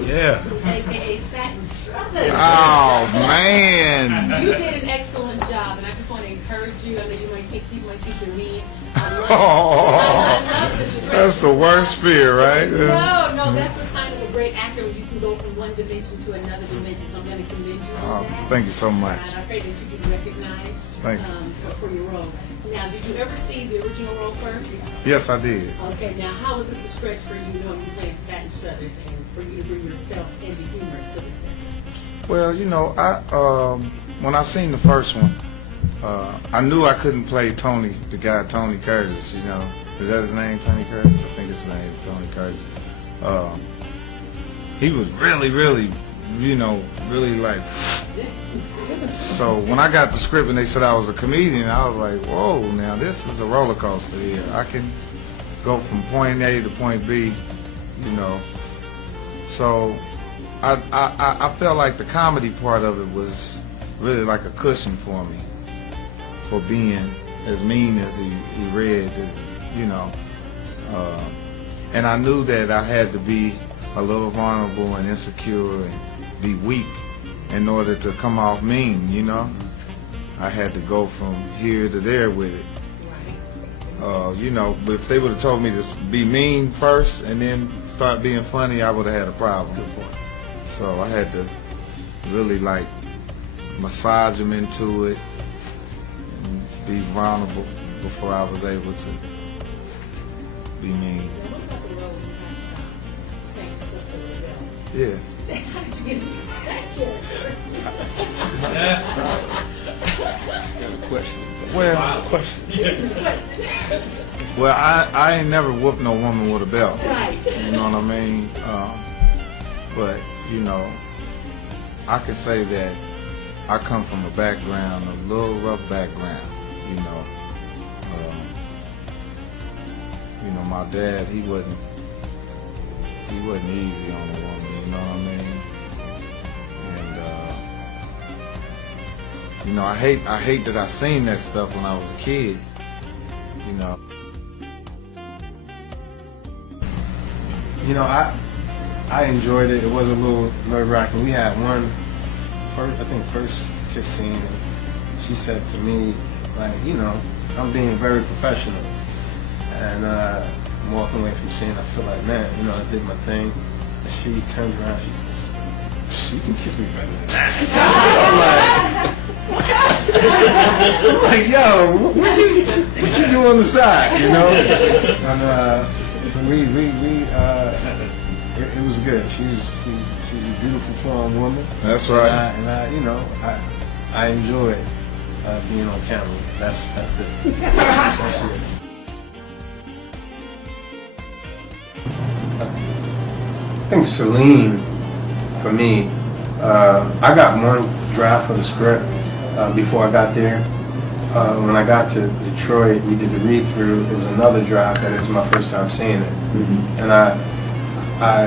Yeah. AKA Satin Struthers. Oh, man. You did an excellent job, and I just want to encourage you. I know you might think you're mean. I love the strength. That's the worst fear, right? No, that's the sign of a great actor when you can go from one dimension to another dimension. So I'm going to commend you on that. Thank you so much. And I pray that you get recognized Thank you. For your role. Now, did you ever see the original role first? Yes, I did. Okay, now how was this a stretch for you knowing you playing Satin Struthers and for you to bring yourself and the humor to this thing? Well, you know, when I seen the first one, I knew I couldn't play Tony, the guy Tony Curtis. You know, is that his name, Tony Curtis? I think his name is Tony Curtis. He was really, you know, really like. So when I got the script and they said I was a comedian, I was like, whoa, now this is a roller coaster here. I can go from point A to point B, you know. So I felt like the comedy part of it was really like a cushion for me, for being as mean as he read, as, you know. And I knew that I had to be a little vulnerable and insecure and be weak in order to come off mean, you know. I had to go from here to there with it. You know, but if they would have told me to be mean first and then start being funny, I would have had a problem. So I had to really like massage them into it and be vulnerable before I was able to be mean. Yes. How did you get into that character? Got a question. Well, I ain't never whooped no woman with a belt. Right. You know what I mean? But, you know, I can say that I come from a background, a little rough background, you know. My dad, he wasn't easy on a woman, you know what I mean? And, you know, I hate that I seen that stuff when I was a kid, you know. You know, I enjoyed it. It was a little nerve-wracking. We had first kiss scene, and she said to me, like, you know, I'm being very professional. And I'm walking away from the scene. I feel like, man, you know, I did my thing. And she turns around, she says, "You can kiss me better than that." I'm like, yo, what you do on the side, you know? And it was good. She's a beautiful, strong woman. That's right. And I you know, I enjoy being on camera. That's it. That's it. I think Celine, for me, I got one draft of the script before I got there. When I got to Detroit, we did the read-through. It was another draft, and it was my first time seeing it. Mm-hmm. And I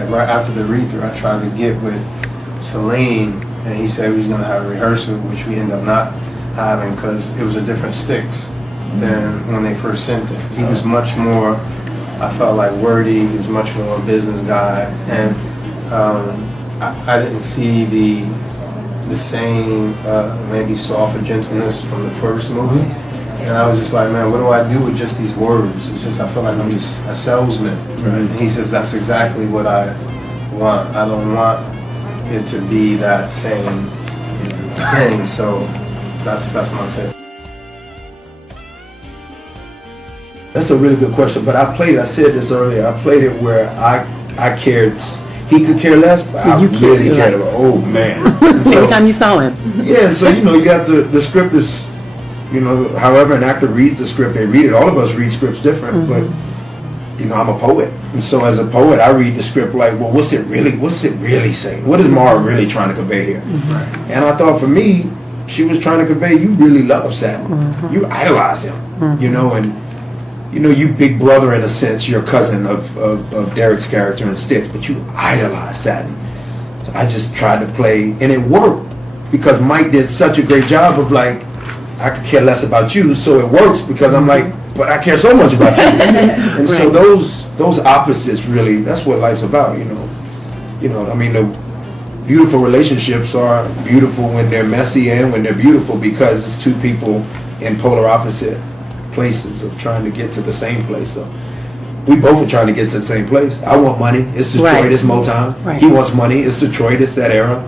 right after the read-through, I tried to get with Celine, and he said we was going to have a rehearsal, which we ended up not having because it was a different sticks than when they first sent it. He was much more, I felt like, wordy. He was much more a business guy, and I didn't see the same maybe softer gentleness from the first movie. And I was just like, man, what do I do with just these words? It's just, I feel like I'm just a salesman. Right. And he says, that's exactly what I want. I don't want it to be that same thing. So that's my take. That's a really good question, but I said this earlier, I played it where I cared, he could care less, but I really cared about, oh man. Every time you saw him. Yeah, and so, you know, you got the script is however an actor reads the script, they read it. All of us read scripts different, but I'm a poet, and so as a poet, I read the script like, well, what's it really saying? What is Mara really trying to convey here? And I thought for me, she was trying to convey you really love Satin, you idolize him, and you big brother in a sense, you're a cousin of Derek's character in Sticks, but you idolize Satin. So I just tried to play, and it worked because Mike did such a great job of like, I could care less about you, so it works because I'm like, but I care so much about you. And so those opposites really, that's what life's about, I mean, the beautiful relationships are beautiful when they're messy and when they're beautiful because it's two people in polar opposite places of trying to get to the same place. So we both are trying to get to the same place. I want money, it's Detroit, it's Motown. He wants money, it's Detroit, it's that era.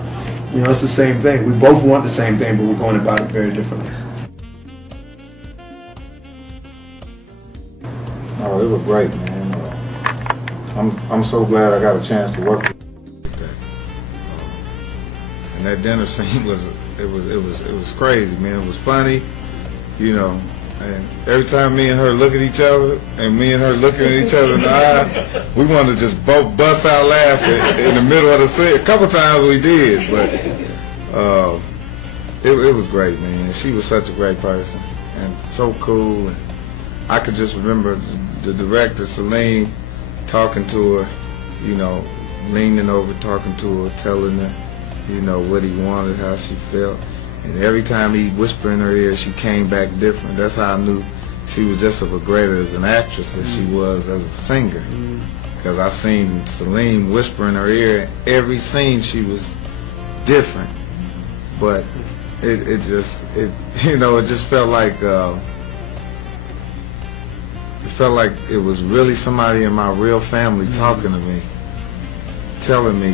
It's the same thing. We both want the same thing, but we're going about it very differently. Oh, it was great, man. I'm so glad I got a chance to work with that. And that dinner scene was crazy, man. It was funny, and every time me and her look at each other, and me and her looking at each other in the eye, we wanted to just both bust out laughing in the middle of the scene. A couple times we did, but it was great, man. She was such a great person and so cool. And I could just remember the director, Celine, talking to her, leaning over, talking to her, telling her, what he wanted, how she felt. And every time he whispered in her ear, she came back different. That's how I knew she was just as great as an actress as she was as a singer. Because I seen Celine whisper in her ear, every scene she was different. But it just felt like it was really somebody in my real family talking to me, telling me,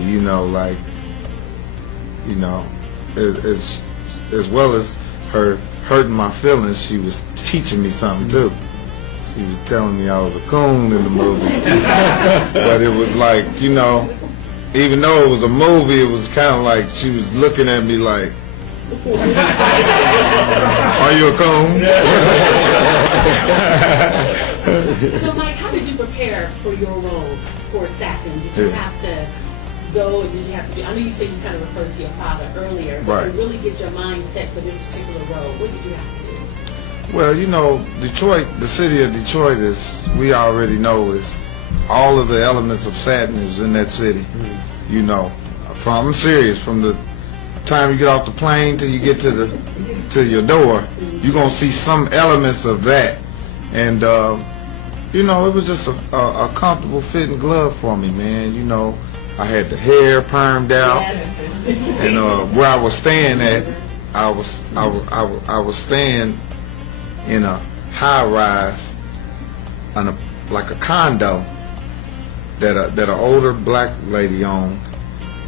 as well as her hurting my feelings, she was teaching me something too. She was telling me I was a coon in the movie. But it was like, even though it was a movie, it was kind of like she was looking at me like, are you a coon? So, Mike, how did you prepare for your role for Satin? Did you have to go, or did you have to do, I know you said you kind of referred to your father earlier, but to really get your mind set for this particular role, what did you have to do? Well, Detroit, the city of Detroit we already know is all of the elements of Satin is in that city. I'm serious, from the time you get off the plane till you get to your door, you're going to see some elements of that. And, it was just a comfortable fitting glove for me, man. I had the hair permed out, and where I was staying at, I was staying in a high rise, like a condo that an older black lady owned,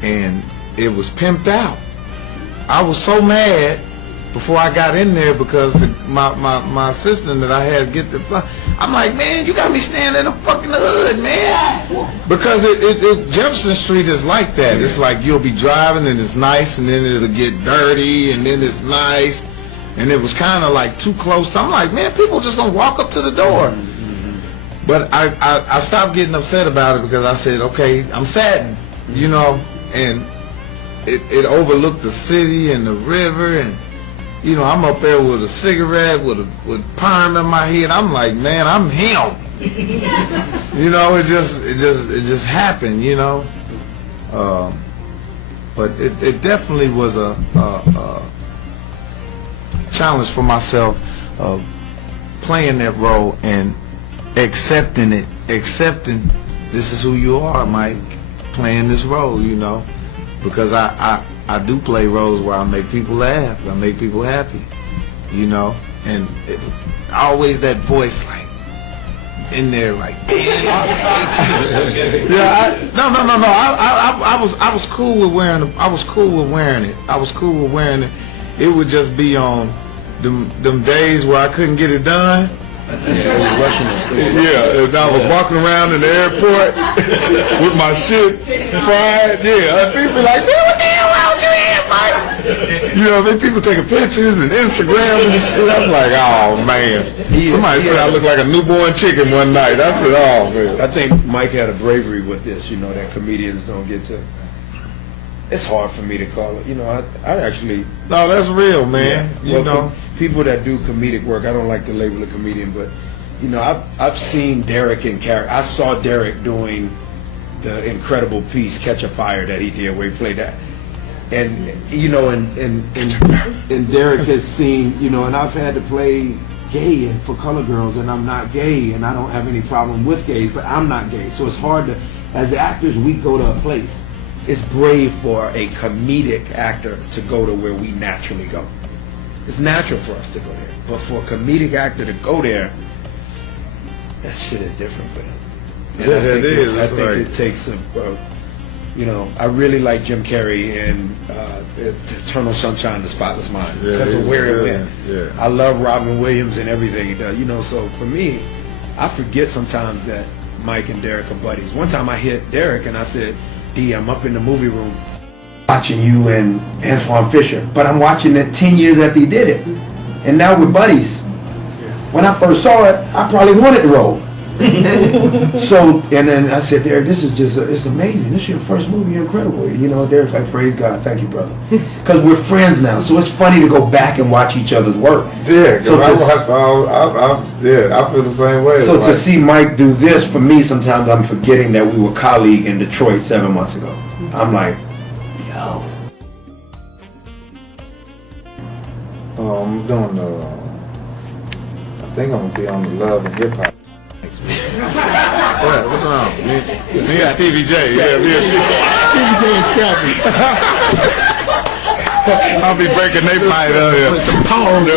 and it was pimped out. I was so mad before I got in there because my assistant that I had get the, I'm like, man, you got me staying in the fucking hood, man. Because Jefferson Street is like that. It's like you'll be driving and it's nice, and then it'll get dirty, and then it's nice. And it was kind of like too close to, I'm like, man, people just gonna walk up to the door. But I stopped getting upset about it because I said, okay, I'm Satin, and it overlooked the city and the river, and I'm up there with a cigarette with perm in my head. I'm like, man, I'm him. It just happened, but it definitely was a challenge for myself of playing that role and accepting this is who you are, Mike, playing this role, because I do play roles where I make people laugh, I make people happy, and it's always that voice like in there like, man, I was cool with wearing it. I was cool with wearing it. It would just be on them days where I couldn't get it done. Yeah, and I was walking around in the airport with my shit fried. Yeah, people be like, man, what the hell wrong with you here, Mike? You know, people taking pictures and Instagram and shit. I'm like, oh man. Somebody said I look like a newborn chicken one night. I said, oh man. I think Mike had a bravery with this, you know, that comedians don't get to. It's hard for me to call it. You know, I actually. No, that's real, man. Yeah, you know, people that do comedic work, I don't like to label a comedian, but you know, I've seen Derek in character. I saw Derek doing the incredible piece "Catch a Fire" that he did, where he played that. And you know, and Derek has seen, you know, and I've had to play gay and for color girls, and I'm not gay, and I don't have any problem with gays, but I'm not gay, so it's hard to. As actors, we go to a place. It's brave for a comedic actor to go to where we naturally go. It's natural for us to go there, but for a comedic actor to go there, that shit is different for them. And I think it takes a. You know, I really like Jim Carrey in Eternal Sunshine of the Spotless Mind because of where it went. Yeah. I love Robin Williams and everything he does. You know, so for me, I forget sometimes that Mike and Derek are buddies. One time I hit Derek and I said, D, I'm up in the movie room watching you and Antoine Fisher, but I'm watching it 10 years after he did it. And now we're buddies. When I first saw it, I probably wanted the role. So, and then I said, Derek, this is just, it's amazing. This is your first movie, you're incredible. You know, Derek's like, praise God, thank you, brother. Because we're friends now, so it's funny to go back and watch each other's work. Yeah, so I feel the same way. So to see Mike do this, for me, sometimes I'm forgetting that we were colleagues in Detroit 7 months ago. I'm like, yo. I'm doing I think I'm going to be on the Love and Hip Hop. What? What's wrong? Me and Stevie J. Yeah, me and Stevie J and Scrappy. I'll be breaking their fight up here. Put some pounds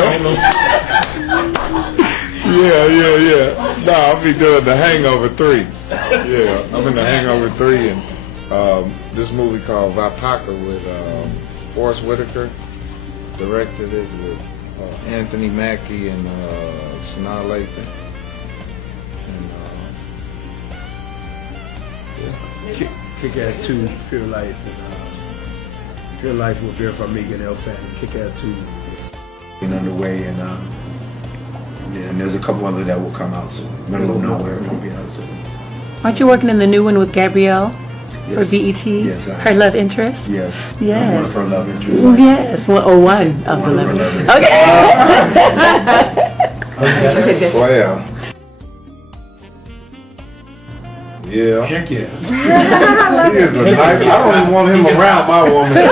Yeah. No, I'll be doing The Hangover 3. Yeah, I'm in The Hangover 3, and this movie called Vipaka with Forrest Whitaker directed it with Anthony Mackie and Sanaa Lathan. Kick-Ass 2, Pure Life, and Pure Life with Vera Farmiga and El Fan. Kick-Ass 2 underway, and there's a couple other that will come out soon. Middle of Nowhere will be out soon. Aren't you working in the new one with Gabrielle for BET? Yes, her love interest? Yes. Yes. I'm one of her love interests. Yes, or one of the love interests. Okay. Well. Yeah. Heck yeah. He is a nice. I don't even want him around my woman. He's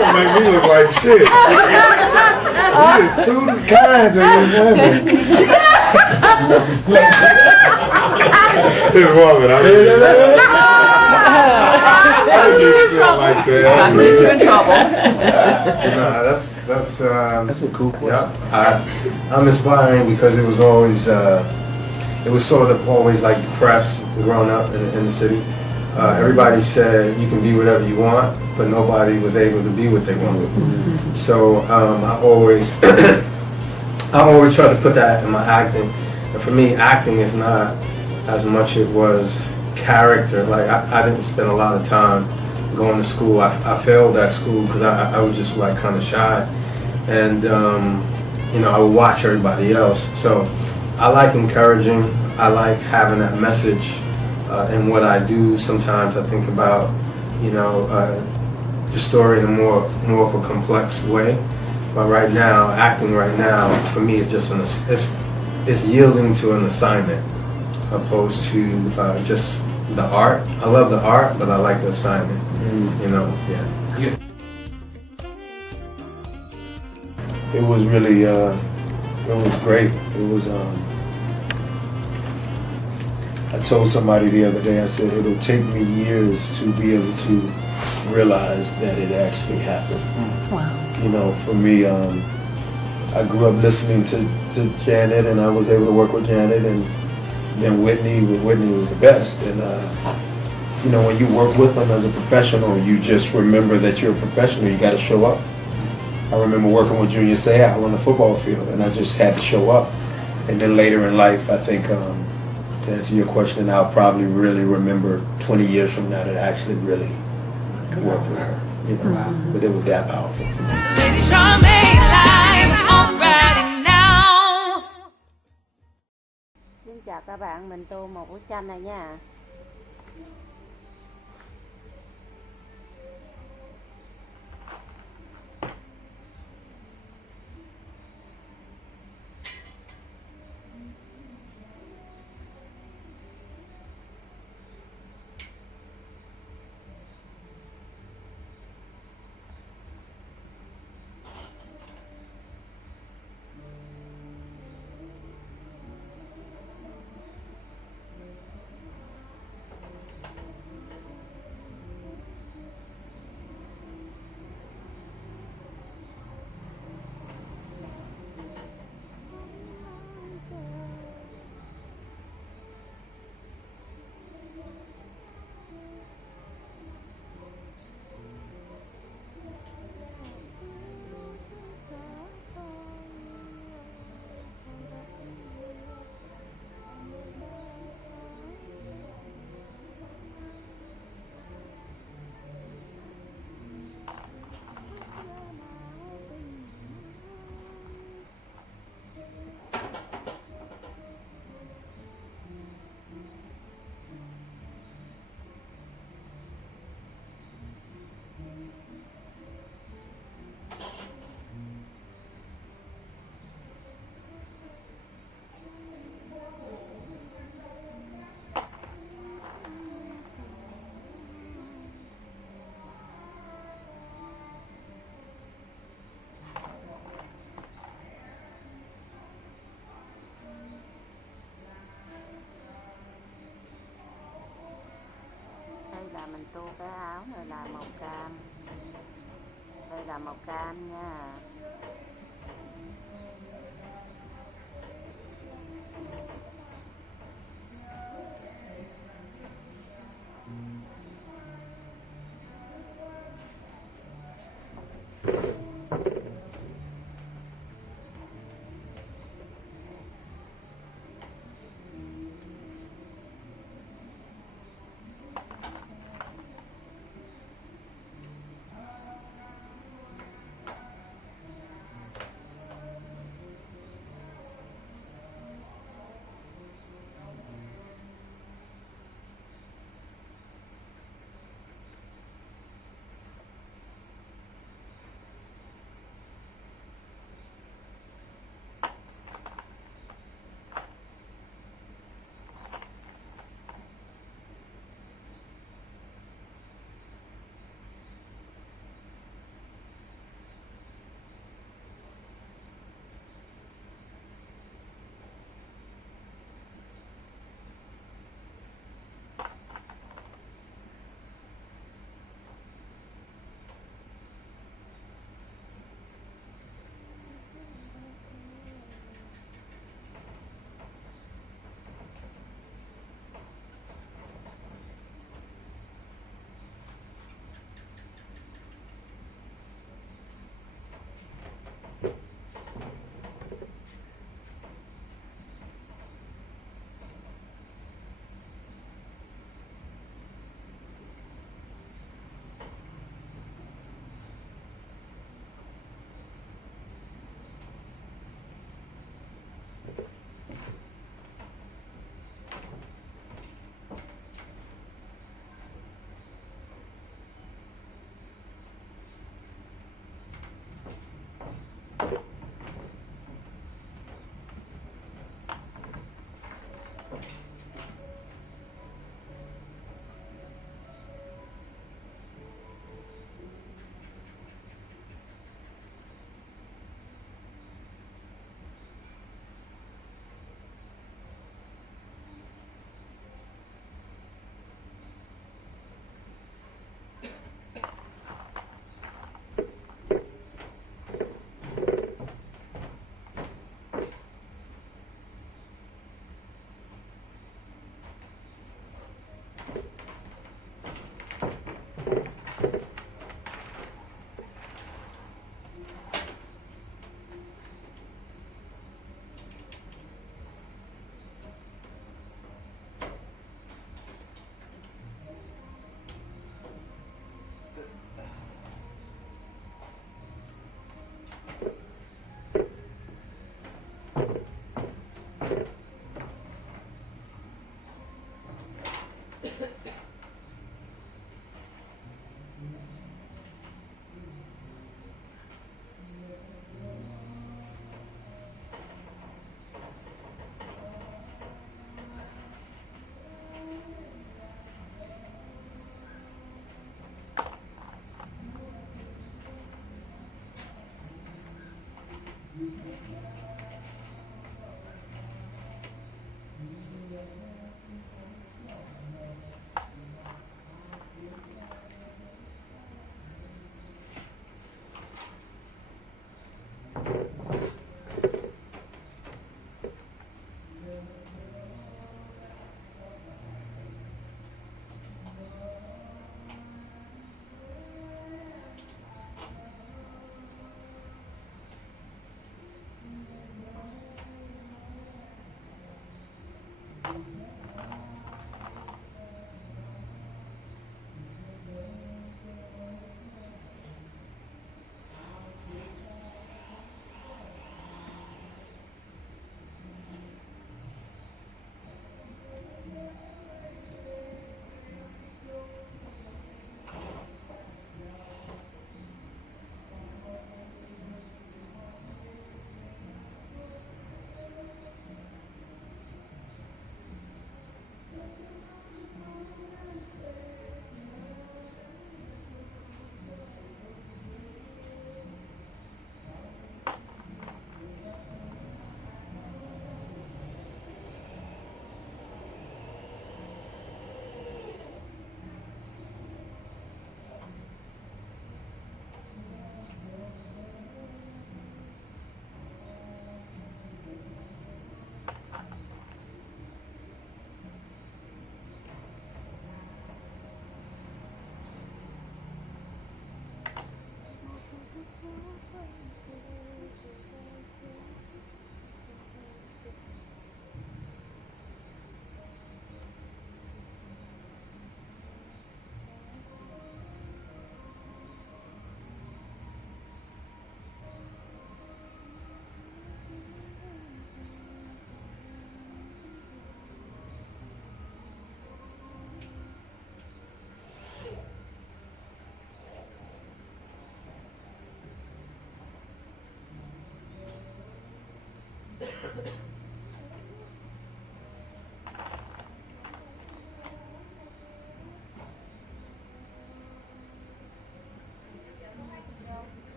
gonna make me look like shit. He is too kind to his women. His woman. I mean, like that. Not get you in trouble. That's a cool point. Yeah, I'm inspiring because it was always it was sort of always like the press growing up in the city. Everybody said you can be whatever you want, but nobody was able to be what they wanted. So I always try to put that in my acting. And for me, acting is not as much it was character. Like I didn't spend a lot of time going to school. I failed at school because I was just like kind of shy, and you know, I would watch everybody else. So I like encouraging. I like having that message in what I do. Sometimes I think about, you know, the story in a more of a complex way. But right now, acting right now for me is just it's yielding to an assignment, opposed to just the art. I love the art, but I like the assignment. You know, yeah. It was really, it was great. It was, I told somebody the other day, I said, it'll take me years to be able to realize that it actually happened. Wow. You know, for me, I grew up listening to Janet, and I was able to work with Janet, and then Whitney was the best. And, you know, when you work with them as a professional, you just remember that you're a professional, you gotta show up. I remember working with Junior Seau on the football field, and I just had to show up. And then later in life, I think, to answer your question, I'll probably really remember 20 years from now that I actually really worked with her. you know. But it was that powerful. Xin chào các bạn, mình tô một bức tranh này nha. Đây là mình tô cái áo này là màu cam. Đây là màu cam nha.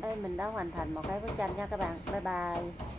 Đây mình đã hoàn thành một cái bức tranh nha các bạn. Bye bye.